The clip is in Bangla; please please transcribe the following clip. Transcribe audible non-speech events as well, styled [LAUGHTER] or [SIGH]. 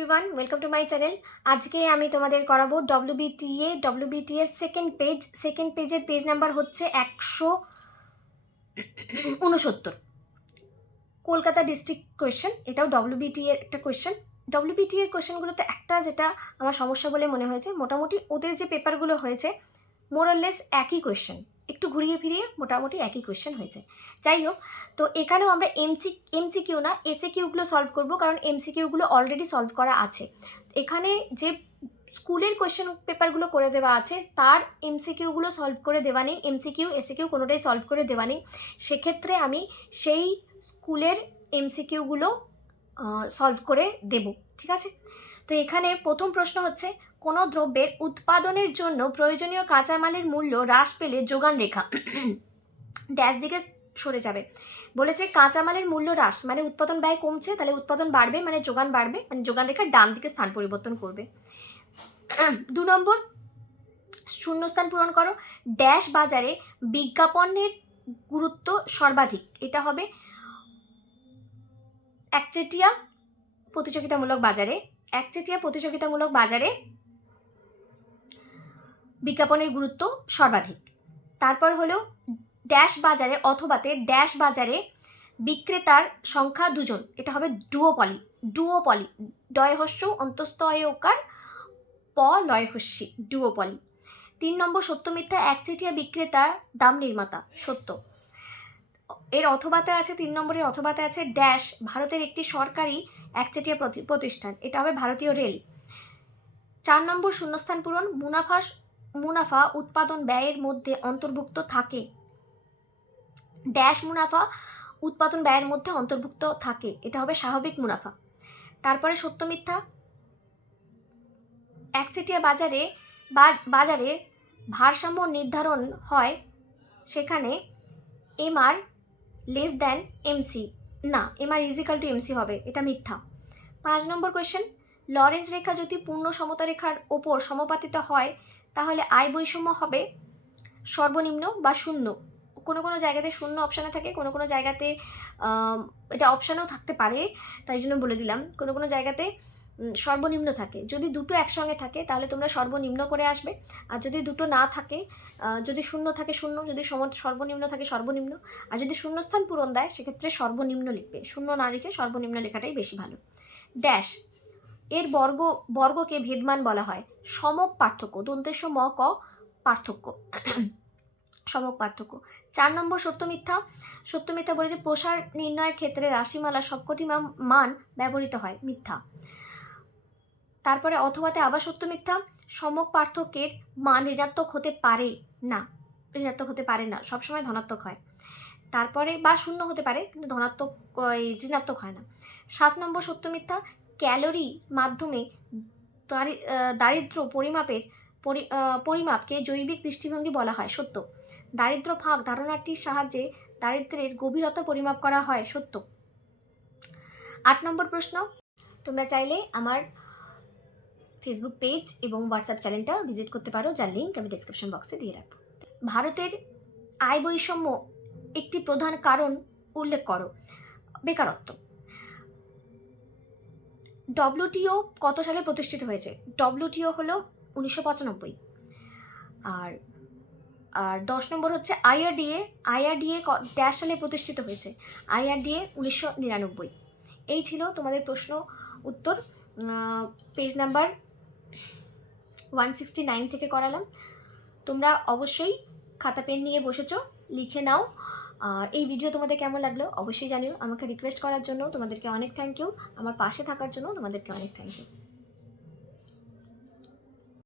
Everyone welcome to my channel আজকে আমি তোমাদের করাবো ডব্লিউবিটিএ ডব্লিউবিটিএর সেকেন্ড পেজ সেকেন্ড পেজের পেজ নাম্বার হচ্ছে একশো উনসত্তর। কলকাতা ডিস্ট্রিক্ট কোয়েশ্চেন এটাও ডব্লিউবিটি এর একটা কোয়েশ্চেন এর কোয়েশ্চেনগুলোতে একটা যেটা আমার সমস্যা বলে মনে হয়েছে, মোটামুটি ওদের যে পেপারগুলো হয়েছে মোরাললেস একই কোয়েশ্চেন একটু ঘুরিয়ে ফিরিয়ে মোটামুটি একই কোয়েশ্চেন হয়েছে। যাই হোক তো এখানেও আমরা এমসি এমসি কিউ না এসএ কিউগুলো সলভ করব কারণ এমসি কিউগুলো অলরেডি সলভ করা আছে। এখানে যে স্কুলের কোয়েশ্চেন পেপারগুলো করে দেওয়া আছে, তার এমসি কিউগুলো সলভ করে দেওয়া নেই এমসি কিউ এসএ কিউ কোনোটাই সলভ করে দেওয়া নেই। সেক্ষেত্রে আমি সেই স্কুলের এমসি কিউগুলো সলভ করে দেব, ঠিক আছে? তো এখানে প্রথম প্রশ্ন হচ্ছে কোনো দ্রব্যের উৎপাদনের জন্য প্রয়োজনীয় কাঁচামালের মূল্য হ্রাস পেলে যোগান রেখা [CLEARS THROAT] ড্যাশ দিকে সরে যাবে। বলেছে কাঁচামালের মূল্য হ্রাস মানে উৎপাদন ব্যয় কমছে, তাহলে উৎপাদন বাড়বে মানে যোগান বাড়বে মানে যোগান রেখার ডান দিকে স্থান পরিবর্তন করবে। [CLEARS THROAT] দু নম্বর, শূন্যস্থান পূরণ করো। ড্যাশ বাজারে বিজ্ঞাপনের গুরুত্ব সর্বাধিক। এটা হবে একচেটিয়া প্রতিযোগিতামূলক বাজারে, একচেটিয়া প্রতিযোগিতামূলক বাজারে বিজ্ঞাপনের গুরুত্ব সর্বাধিক। তারপর হলো ড্যাশ বাজারে অথবাতে ড্যাশ বাজারে বিক্রেতার সংখ্যা দুজন। এটা হবে ডুওপলি ডুওপলি অন্তস্থ অয়কার প লয়হস্যি ডুওপলি তিন নম্বর সত্য মিথ্যা, একচেটিয়া বিক্রেতার দাম নির্মাতা, সত্য। এর অথবাতে আছে, তিন নম্বরের অথবাতে আছে ড্যাশ, ভারতের একটি সরকারি একচেটিয়া প্রতি- প্রতিষ্ঠান এটা হবে ভারতীয় রেল। চার নম্বর শূন্যস্থান পূরণ মুনাফা মুনাফা উৎপাদন ব্যয়ের মধ্যে অন্তর্ভুক্ত থাকে। ড্যাশ মুনাফা উৎপাদন ব্যয়ের মধ্যে অন্তর্ভুক্ত থাকে। এটা হবে স্বাভাবিক মুনাফা। তারপরে সত্য মিথ্যা। একচেটিয়া বাজারে বাজারে ভারসাম্য নির্ধারণ হয় সেখানে এমআর লেস দ্যান এমসি না, এমআর ইজিক্যাল টু এমসি হবে, এটা মিথ্যা। পাঁচ নম্বর কোয়েশ্চেন লরেন্স রেখা যদি পূর্ণ সমতা রেখার ওপর সমপাতিত হয়, তাহলে আয় বৈষম্য হবে সর্বনিম্ন বা শূন্য। কোনো কোনো জায়গাতে শূন্য অপশানে থাকে, কোনো কোনো জায়গাতে এটা অপশানেও থাকতে পারে, তাই জন্য বলে দিলাম। কোনো কোনো জায়গাতে সর্বনিম্ন থাকে। যদি দুটো একসঙ্গে থাকে, তাহলে তোমরা সর্বনিম্ন করে আসবে। আর যদি দুটো না থাকে যদি শূন্য থাকে, শূন্য, যদি সম- সর্বনিম্ন থাকে, সর্বনিম্ন। আর যদি শূন্যস্থান পূরণ দেয়, সেক্ষেত্রে সর্বনিম্ন লিখবে। শূন্য না লিখে সর্বনিম্ন লেখাটাই বেশি ভালো। ড্যাশ এর বর্গ, বর্গকে ভেদমান বলা হয়। সমক পার্থক্য দন্তেশ ম, ক, পার্থক্য। সমক পার্থক্য। চার নম্বর সত্য মিথ্যা। সত্য মিথ্যা বলে যে প্রসার নির্ণয়ের ক্ষেত্রে রাশিমালা সবকটি মান ব্যবহৃত হয় মিথ্যা। তারপরে অথবাতে আবার সত্য মিথ্যা। সমক পার্থক্যের মান ঋণাত্মক হতে পারে না। ঋণাত্মক হতে পারে না। সবসময় ধনাত্মক হয়। তারপরে বা শূন্য হতে পারে, কিন্তু ধনাত্মক ঋণাত্মক হয় না। সাত নম্বর সত্য মিথ্যা। ক্যালোরি মাধ্যমে দারিদ্র পরিমাপের পরিমাপকে জৈবিক দৃষ্টিভঙ্গি বলা হয়, সত্য। দারিদ্র ফাঁক ধারণাটির সাহায্যে দারিদ্র্যের গভীরতা পরিমাপ করা হয়, সত্য। আট নম্বর প্রশ্ন, তোমরা চাইলে আমার ফেসবুক পেজ এবং হোয়াটসঅ্যাপ চ্যানেলটা ভিজিট করতে পারো, যার লিঙ্ক আমি ডিসক্রিপশন বক্সে দিয়ে রাখব। ভারতের আয় বৈষম্য একটি প্রধান কারণ উল্লেখ করো, বেকারত্ব। ডব্লিউটিও কত সালে প্রতিষ্ঠিত হয়েছে? ডব্লিউটিও হলো উনিশশো পঁচানব্বই। আর আর দশ নম্বর হচ্ছে আইআরডিএ আইআরডিএ ড্যাশ সালে প্রতিষ্ঠিত হয়েছে। আইআরডিএ উনিশশো নিরানব্বই। এই ছিল তোমাদের প্রশ্ন উত্তর। Page number one sixty nine থেকে করালাম। তোমরা অবশ্যই খাতা পেন নিয়ে বসেছো, লিখে নাও। আর এই ভিডিও তোমাদের কেমন লাগল অবশ্যই জানিও। আমাকে রিকোয়েস্ট করার জন্য তোমাদেরকে অনেক থ্যাংক ইউ আমার পাশে থাকার জন্য তোমাদেরকে অনেক থ্যাংক ইউ